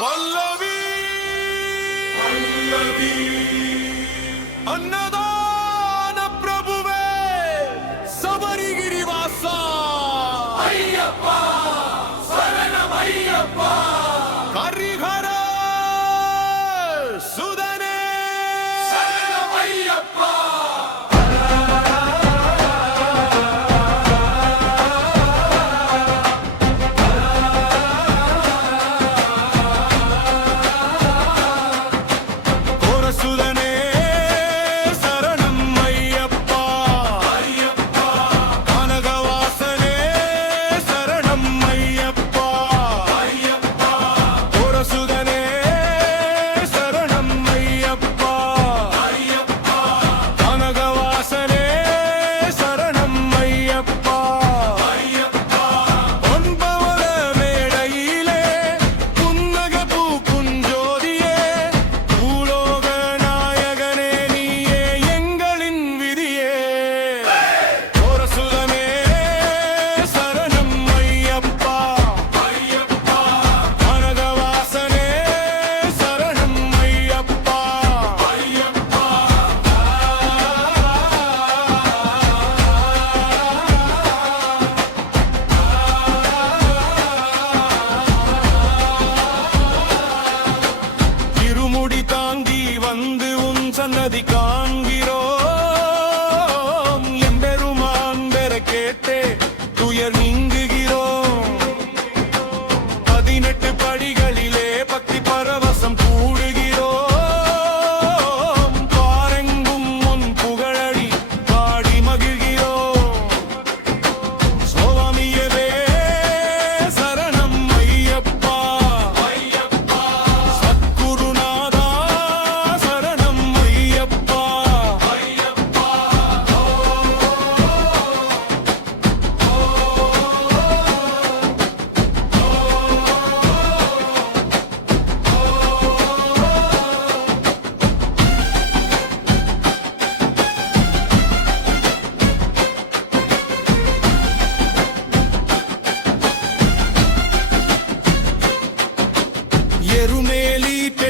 পল্লবী। পল্লবী। অন্নদা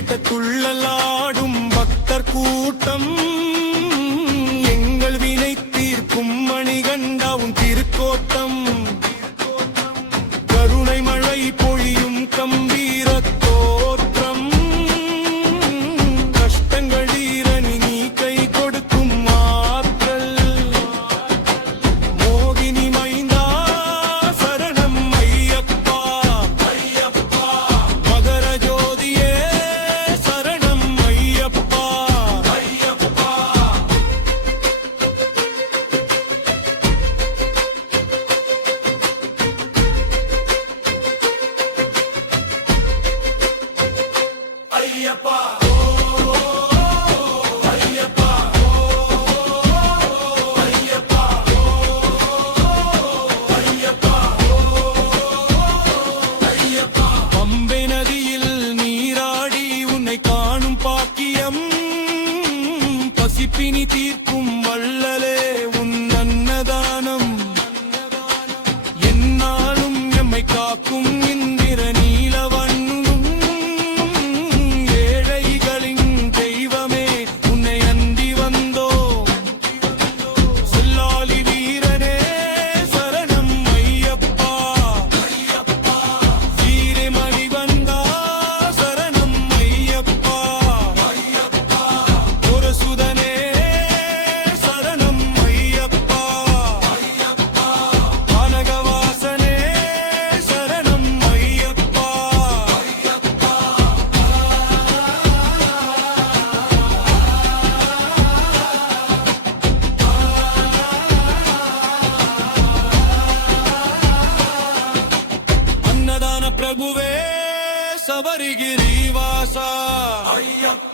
கேட்ட துள்ளலாடும் பக்தர் கூட்டம். எங்கள் வினை தீர்க்கும் மணிகண்டா திருக்கோட்டம். பசிப்பினி தீர்க்கும் வள்ளலே உன் அன்னதானம். என்னாலும் எம்மை காக்கும் వరిగిరి వాస. అయ్యప్ప.